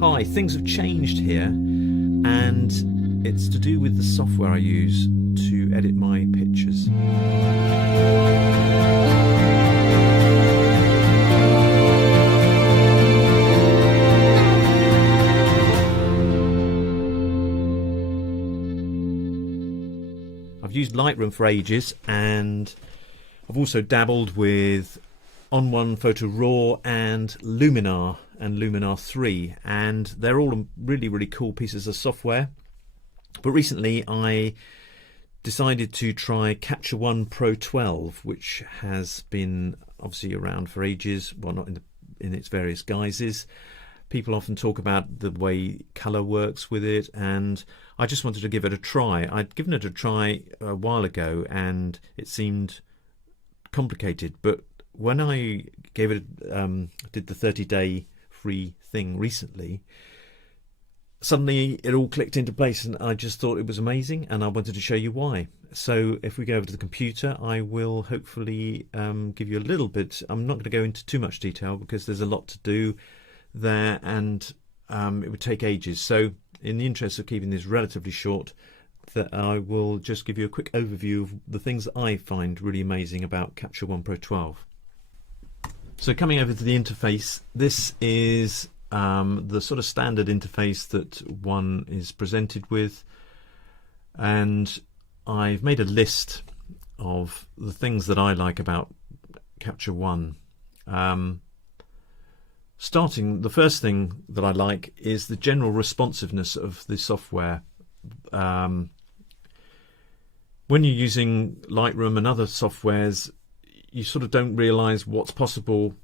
Hi, things have changed here, and it's to do with the software I use to edit my pictures. I've used Lightroom for ages, and I've also dabbled with On1 Photo Raw and Luminar 3, and they're all really cool pieces of software. But recently I decided to try Capture One Pro 12, which has been obviously around for ages, well, not in its various guises. People often talk about the way colour works with it, and I just wanted to give it a try. I'd given it a try a while ago and it seemed complicated, but when I gave it did the 30-day free thing recently, suddenly it all clicked into place, and I just thought it was amazing, and I wanted to show you why. So if we go over to the computer, I will hopefully give you a little bit. I'm not going to go into too much detail because there's a lot to do there, and it would take ages. So in the interest of keeping this relatively short, that I will just give you a quick overview of the things that I find really amazing about Capture One Pro 12. So coming over to the interface, this is the sort of standard interface that one is presented with, and I've made a list of the things that I like about Capture One. Starting, the first thing that I like is the general responsiveness of the software. When you're using Lightroom and other softwares, you sort of don't realize what's possible,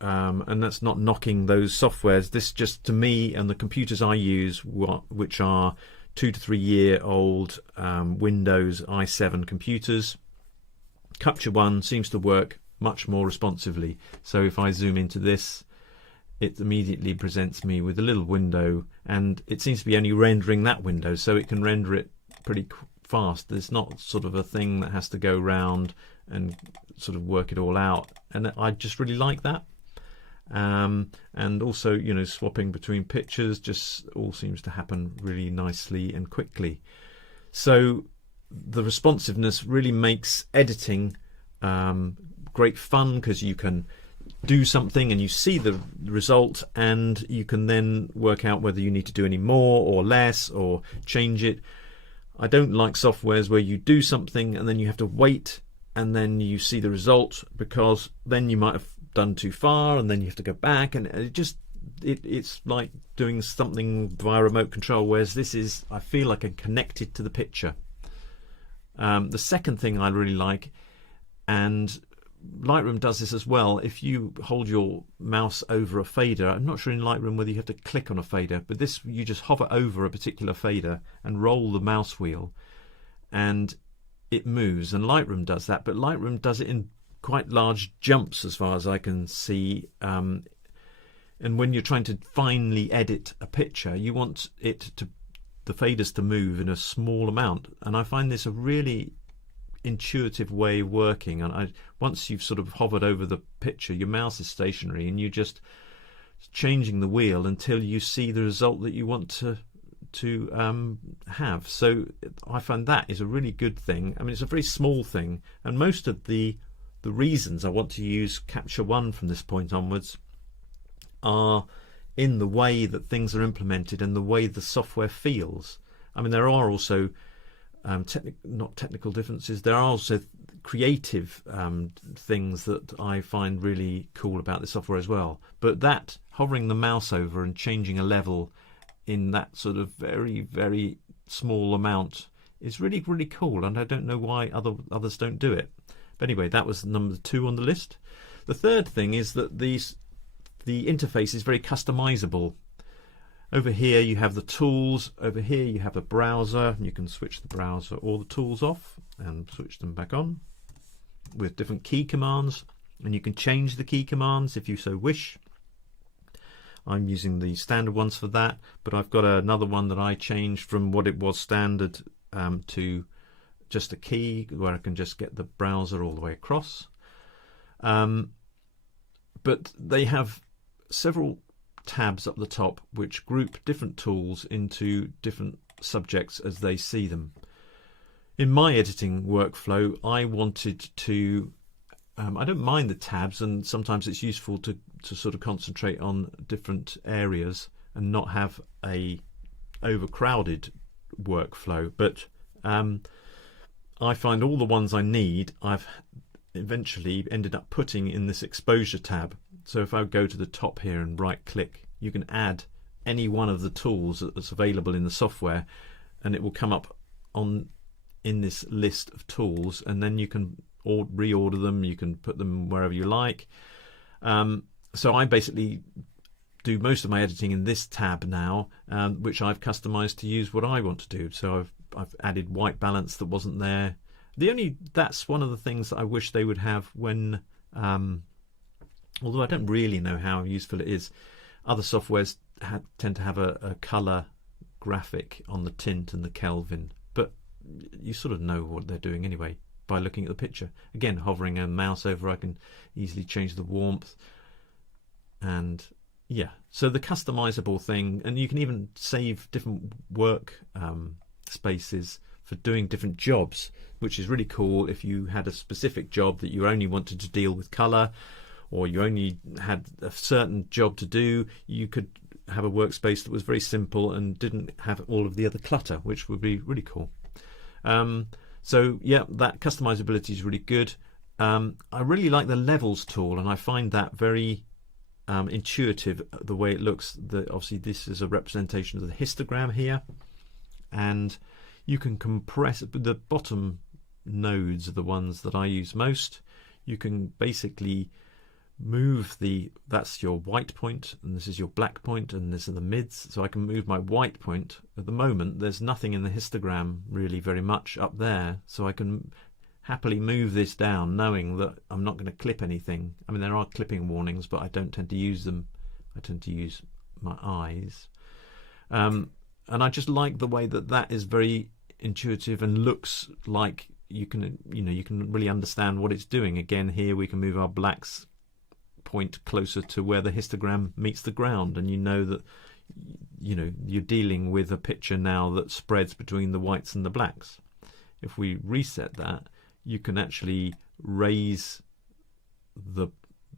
and that's not knocking those softwares. This just, to me, and the computers I use, which are 2 to 3 year old Windows i7 computers, Capture One seems to work much more responsively. So if I zoom into this, it immediately presents me with a little window, and it seems to be only rendering that window, so it can render it pretty fast. There's not sort of a thing that has to go round and sort of work it all out, and I just really like that. And also, you know, swapping between pictures just all seems to happen really nicely and quickly. So the responsiveness really makes editing great fun, because you can do something and you see the result, and you can then work out whether you need to do any more or less or change it. I don't like softwares where you do something and then you have to wait and then you see the result, because then you might have done too far and then you have to go back, and it's like doing something via remote control, whereas this is, I feel like I'm connected to the picture. The second thing I really like, and Lightroom does this as well, if you hold your mouse over a fader, I'm not sure in Lightroom whether you have to click on a fader, but this, you just hover over a particular fader and roll the mouse wheel and it moves, and Lightroom does that, but Lightroom does it in quite large jumps as far as I can see, and when you're trying to finely edit a picture, you want it to, the faders to move in a small amount, and I find this a really intuitive way of working. And once you've sort of hovered over the picture, your mouse is stationary and you're just changing the wheel until you see the result that you want to have. So I find that is a really good thing. I mean, it's a very small thing, and most of the reasons I want to use Capture One from this point onwards are in the way that things are implemented and the way the software feels. I mean, there are also not technical differences, there are also creative things that I find really cool about the software as well. But that, hovering the mouse over and changing a level in that sort of very small amount, is really cool, and I don't know why others don't do it. But anyway, that was number 2 on the list. The third thing is that the interface is very customizable. Over here you have the tools, over here you have a browser. You can switch the browser or the tools off and switch them back on with different key commands, and you can change the key commands if you so wish. I'm using the standard ones for that, but I've got another one that I changed from what it was standard to just a key, where I can just get the browser all the way across. But they have several tabs up the top which group different tools into different subjects as they see them. In my editing workflow, I wanted to I don't mind the tabs, and sometimes it's useful to sort of concentrate on different areas and not have a overcrowded workflow, but I find all the ones I need I've eventually ended up putting in this exposure tab. So if I go to the top here and right click, you can add any one of the tools that's available in the software, and it will come up in this list of tools, and then you can reorder them, you can put them wherever you like. So I basically do most of my editing in this tab now, which I've customized to use what I want to do. So I've added white balance that wasn't there. That's one of the things that I wish they would have when, although I don't really know how useful it is. Other softwares tend to have a color graphic on the tint and the Kelvin, but you sort of know what they're doing anyway by looking at the picture. Again, hovering a mouse over, I can easily change the warmth. And yeah, so the customizable thing, and you can even save different work spaces for doing different jobs, which is really cool. If you had a specific job that you only wanted to deal with color, or you only had a certain job to do, you could have a workspace that was very simple and didn't have all of the other clutter, which would be really cool. So yeah, that customizability is really good. I really like the levels tool, and I find that very intuitive, the way it looks. Obviously this is a representation of the histogram here, and you can compress the bottom nodes are the ones that I use most. You can basically move that's your white point, and this is your black point, and this are the mids. So I can move my white point. At the moment there's nothing in the histogram really very much up there, so I can happily move this down knowing that I'm not going to clip anything. I mean, there are clipping warnings, but I don't tend to use them. I tend to use my eyes, and I just like the way that is very intuitive and looks like you can really understand what it's doing. Again, here we can move our blacks point closer to where the histogram meets the ground, and you know that you're dealing with a picture now that spreads between the whites and the blacks. If we reset that, you can actually raise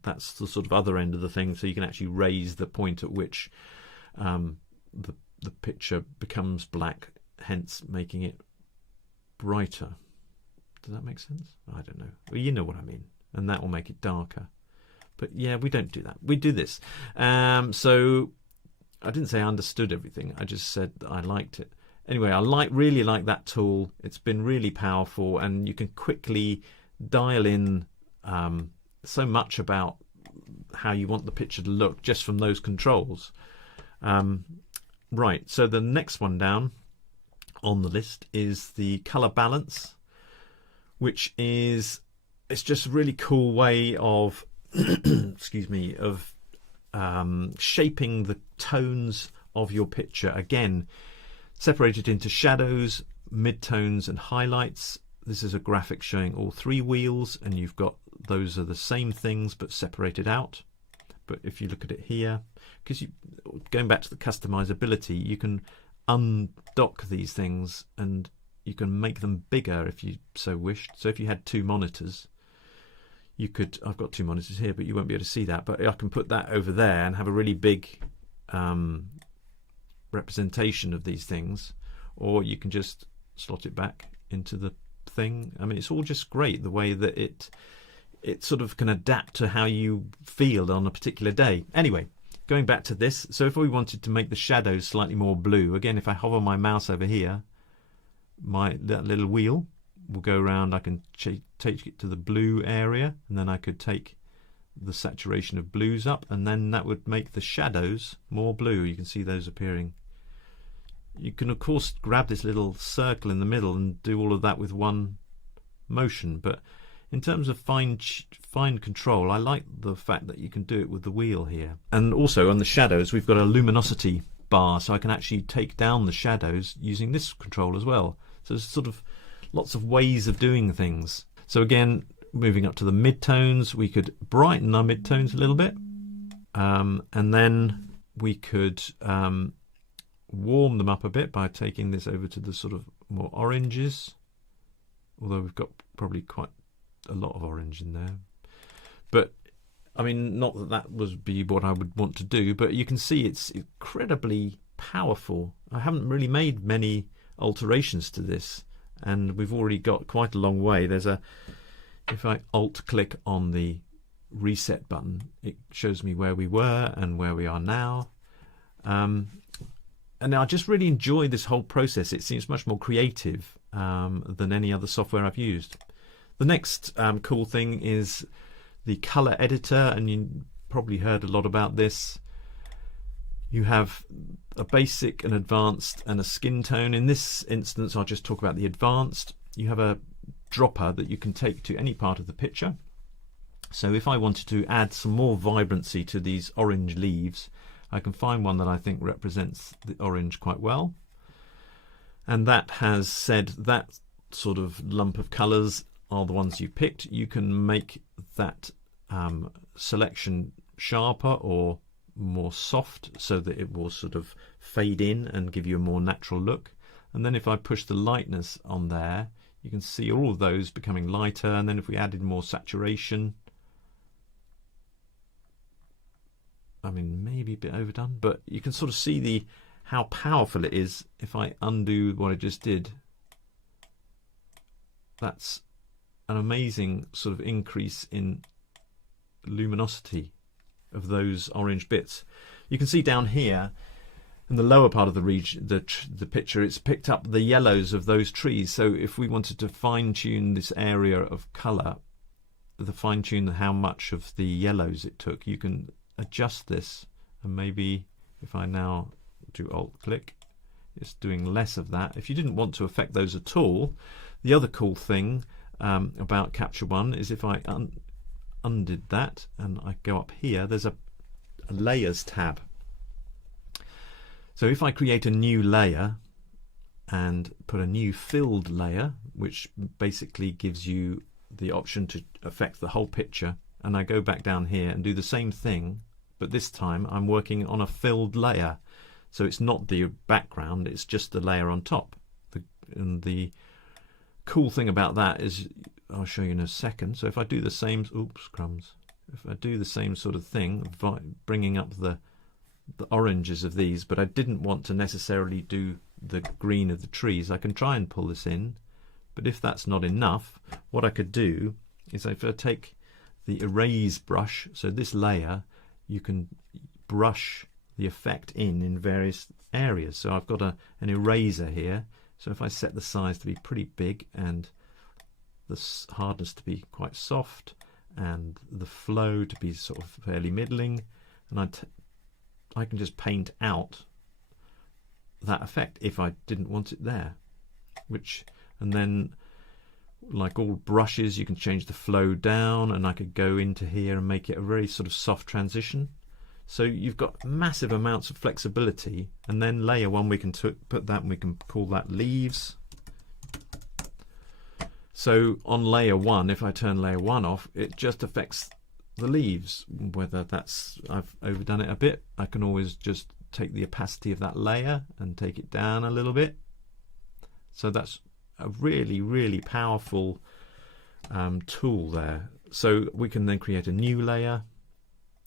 that's the sort of other end of the thing, so you can actually raise the point at which the picture becomes black, hence making it brighter. Does that make sense? I don't know. Well, you know what I mean. And that will make it darker. But yeah, we don't do that. We do this. So I didn't say I understood everything. I just said that I liked it. Anyway, I really like that tool. It's been really powerful, and you can quickly dial in so much about how you want the picture to look just from those controls. Right, so the next one down on the list is the color balance, which is, it's just a really cool way of excuse me, of shaping the tones of your picture. Again, separated into shadows, midtones and highlights. This is a graphic showing all three wheels, and you've got those are the same things but separated out. But if you look at it here, because going back to the customizability, you can undock these things and you can make them bigger if you so wished. So if you had two monitors, you could, I've got two monitors here, but you won't be able to see that, but I can put that over there and have a really big representation of these things, or you can just slot it back into the thing. I mean, it's all just great the way that it sort of can adapt to how you feel on a particular day. Anyway, going back to this, so if we wanted to make the shadows slightly more blue, again, if I hover my mouse over here, that little wheel will go around. I can take it to the blue area, and then I could take the saturation of blues up, and then that would make the shadows more blue. You can see those appearing. You can of course grab this little circle in the middle and do all of that with one motion, but in terms of fine control, I like the fact that you can do it with the wheel here. And also on the shadows, we've got a luminosity bar, so I can actually take down the shadows using this control as well. So there's sort of lots of ways of doing things. So again, moving up to the midtones, we could brighten our midtones a little bit, and then we could warm them up a bit by taking this over to the sort of more oranges, although we've got probably quite a lot of orange in there. But I mean, not that that would be what I would want to do, but you can see it's incredibly powerful. I haven't really made many alterations to this, and we've already got quite a long way. If I alt click on the reset button, it shows me where we were and where we are now. And I just really enjoy this whole process. It seems much more creative than any other software I've used. The next cool thing is the color editor, and you probably heard a lot about this. You have a basic, an advanced, and a skin tone. In this instance, I'll just talk about the advanced. You have a dropper that you can take to any part of the picture. So if I wanted to add some more vibrancy to these orange leaves, I can find one that I think represents the orange quite well. And that has said that sort of lump of colours are the ones you picked. You can make that selection sharper or more soft so that it will sort of fade in and give you a more natural look. And then if I push the lightness on there, you can see all of those becoming lighter. And then if we added more saturation, I mean, maybe a bit overdone, but you can sort of see how powerful it is. If I undo what I just did, that's an amazing sort of increase in luminosity of those orange bits. You can see down here in the lower part of the region, the picture, it's picked up the yellows of those trees. So if we wanted to fine-tune this area of colour, fine-tune how much of the yellows it took, you can adjust this. And maybe if I now do alt-click, it's doing less of that. If you didn't want to affect those at all, the other cool thing about Capture One is if I undid that and I go up here, there's a layers tab. So if I create a new layer and put a new filled layer, which basically gives you the option to affect the whole picture, and I go back down here and do the same thing, but this time I'm working on a filled layer. So it's not the background, it's just the layer on top. And the cool thing about that is, I'll show you in a second. So if I do the same, oops, crumbs. If I do the same sort of thing, bringing up the oranges of these, but I didn't want to necessarily do the green of the trees, I can try and pull this in. But if that's not enough, what I could do is if I take the erase brush, so this layer, you can brush the effect in various areas. So I've got an eraser here. So if I set the size to be pretty big and the hardness to be quite soft and the flow to be sort of fairly middling, and I can just paint out that effect if I didn't want it there. And then, like all brushes, you can change the flow down, and I could go into here and make it a very sort of soft transition. So you've got massive amounts of flexibility. And then layer one, we can put that, and we can call that leaves. So on layer one, if I turn layer one off, it just affects the leaves. Whether I've overdone it a bit, I can always just take the opacity of that layer and take it down a little bit. So that's a really, really powerful tool there. So we can then create a new layer,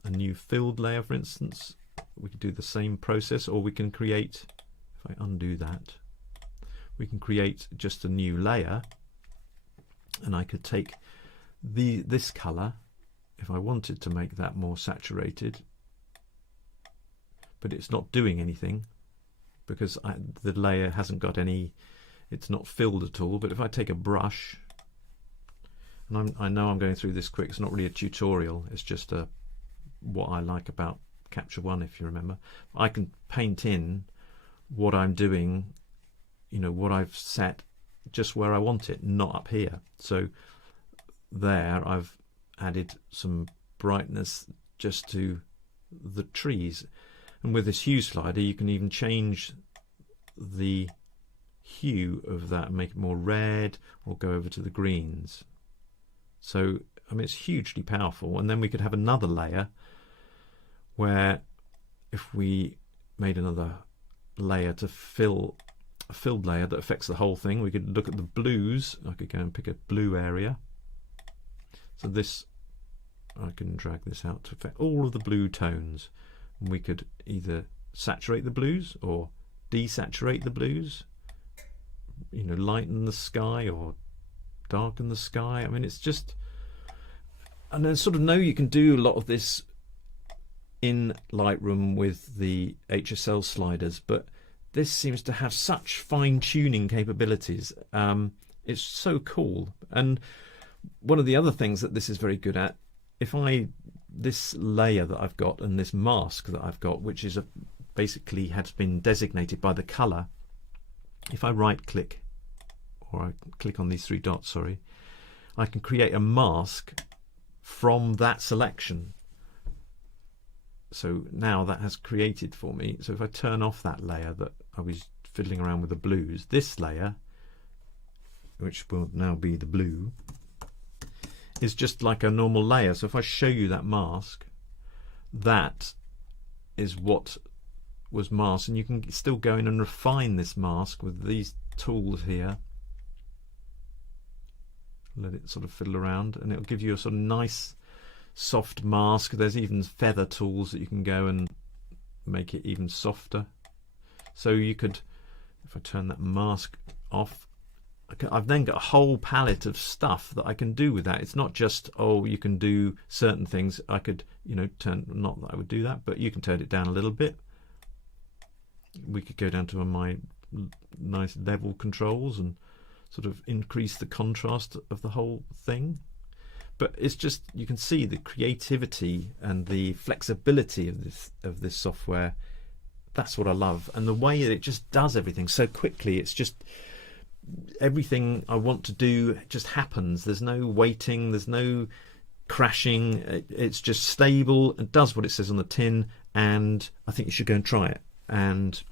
a new filled layer, for instance. We can do the same process, or we can create, if I undo that, we can create just a new layer, and I could take this color if I wanted to make that more saturated, but it's not doing anything because the layer hasn't got any, it's not filled at all. But if I take a brush, and I know I'm going through this quick, it's not really a tutorial, it's just what I like about Capture One, if you remember. I can paint in what I'm doing, what I've set just where I want it, not up here. So there I've added some brightness just to the trees, and with this hue slider you can even change the hue of that and make it more red, or go over to the greens. So I mean, it's hugely powerful. And then we could have another layer where if we made another layer to fill a filled layer that affects the whole thing, we could look at the blues. I could go and pick a blue area. So this, I can drag this out to affect all of the blue tones. And we could either saturate the blues or desaturate the blues, you know, lighten the sky or darken the sky. I mean, it's just, and I sort of know you can do a lot of this in Lightroom with the HSL sliders, but this seems to have such fine-tuning capabilities. It's so cool. And one of the other things that this is very good at, this layer that I've got and this mask that I've got, which is basically has been designated by the color, if I right click, or I click on these three dots, sorry, I can create a mask from that selection. So now that has created for me. So if I turn off that layer that I was fiddling around with the blues, this layer, which will now be the blue, is just like a normal layer. So if I show you that mask, that is what was masked, and you can still go in and refine this mask with these tools here. Let it sort of fiddle around and it'll give you a sort of nice soft mask. There's even feather tools that you can go and make it even softer. So you could, if I turn that mask off, I've then got a whole palette of stuff that I can do with that. It's not just, oh, you can do certain things. I could, you know, not that I would do that, but you can turn it down a little bit. We could go down to my nice level controls and sort of increase the contrast of the whole thing. But it's just, you can see the creativity and the flexibility of this software. That's what I love, and the way that it just does everything so quickly. It's just everything I want to do just happens. There's no waiting, there's no crashing. It's just stable and does what it says on the tin, and I think you should go and try it. And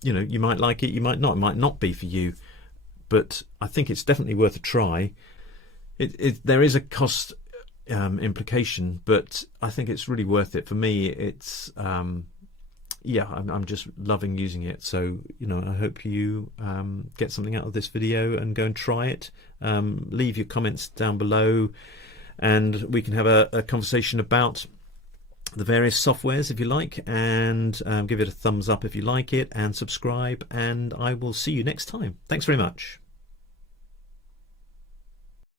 you know, you might like it, you might not. It might not be for you, but I think it's definitely worth a try. There is a cost implication, but I think it's really worth it. For me, it's yeah, I'm just loving using it. So, you know, I hope you get something out of this video and go and try it. Leave your comments down below, and we can have a conversation about the various softwares if you like, and give it a thumbs up if you like it, and subscribe, and I will see you next time. Thanks very much.